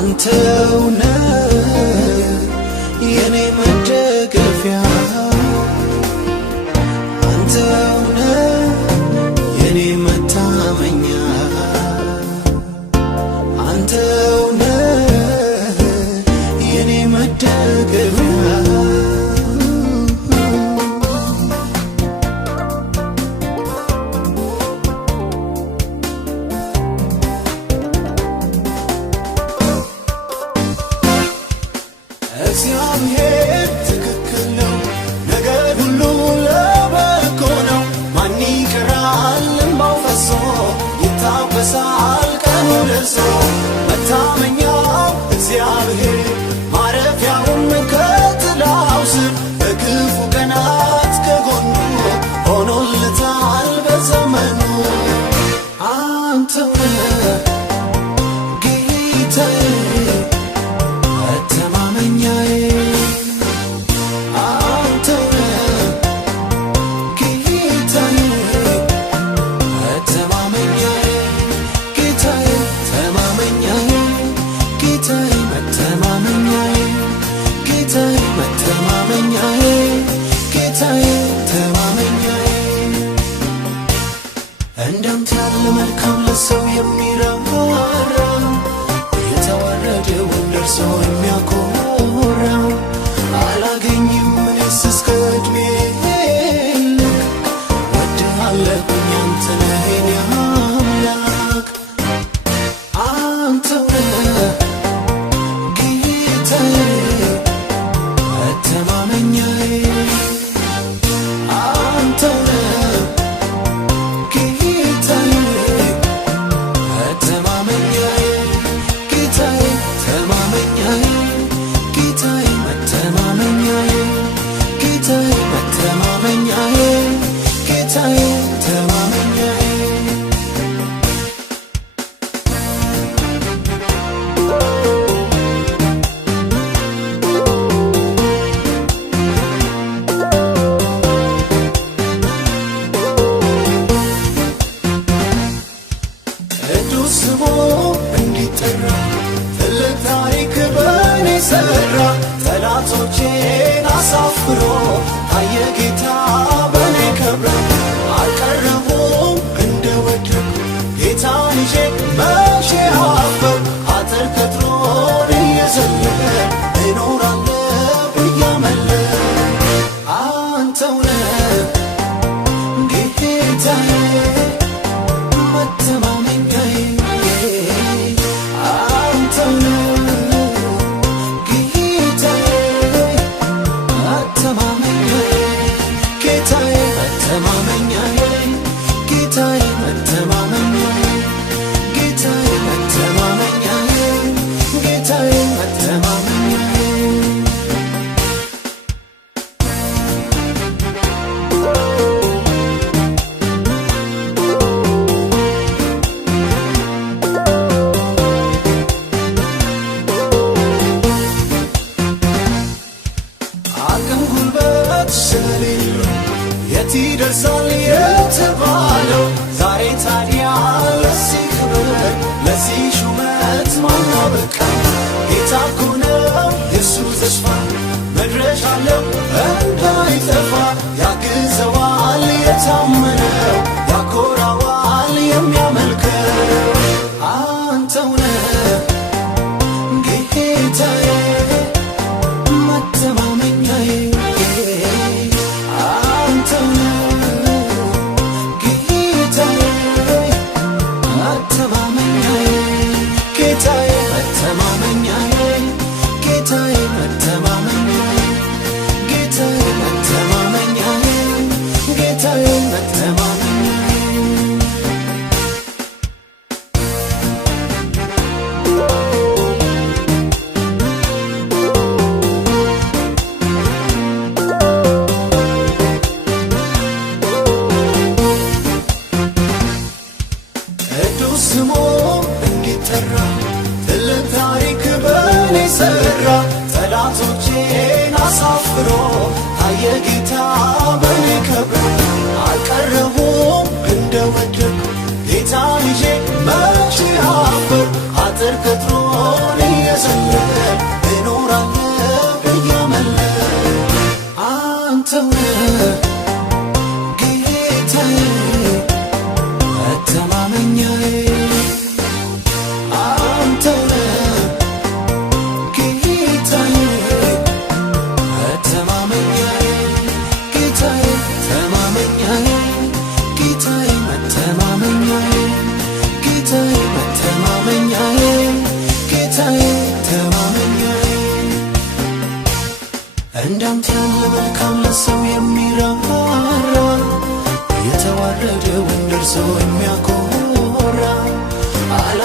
አንተው ነህ የኔ መደገፊያ አንተው ነህ የኔ መታመኛ አንተው ነህ የኔ መደገፊያ እግዚአብሔር ትክክል ነው ነገር ሁሉ ለበጎ ነው ማን ይቀራል እንባው ፈሶ ይታበሳል ቀኑ ደርሶ መታመኛው እግዚአብሔር ማረፊያውም ከጥላው ስር በክፉ ቀናት ከጎኑ ሆኖለታል በዘመኑ አንተው ነህ ጌታዬ እንዳንተ ያለ መልካም ለሰው የሚራራ የተዋረደውን ደርሶ የሚያኮራ አላገኝም እኔስ እስከ ዕድሜ ልክ ወድሃለሁኝ አንተ ነህ የኔ አምላክ አንተው ነህ ጌታዬ መተማመኛዬ አንተው ነህ ስሙ እንዲጠራ ትልቅ ታሪክ በኔ ሰራ ጠላቶቼን አሳፍሮ ታየ ጌታ በኔ ከብሮ አልቀረቡም እንደወደቁ ጌታን ይዤ መቼ አፈርኩ አጥር ቅጥሩን እየዘለለ እኖራለሁ እያመለኩ አንተው ነህ ጌታዬ የት ይደርሳል የተባለው ዛሬ ታዲያ ለዚህ ክብር ለዚህ ሹመት ማን አበቃኝ ጌታ እኮ ነው የሱ ተስፋ መድረሻ አለው እንዳይጠፋ ያግዘዋል የታመነው ያኮራዋል የሚያመልከው አንተው ነህ ጌታዬ መተማመኛዬ ስሙ እንዲጠራ ትልቅ ታሪክ በኔ ሰራ ጠላቶቼን አሳፍሮ ታየ ጌታ በኔ ከብሮ አልቀረቡም እንደወደቁ ጌታን ይዤ መቼ አፈርኩ አጥር ቅጥሩን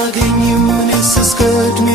አላገኝም እኔስ እስከ ዕድሜ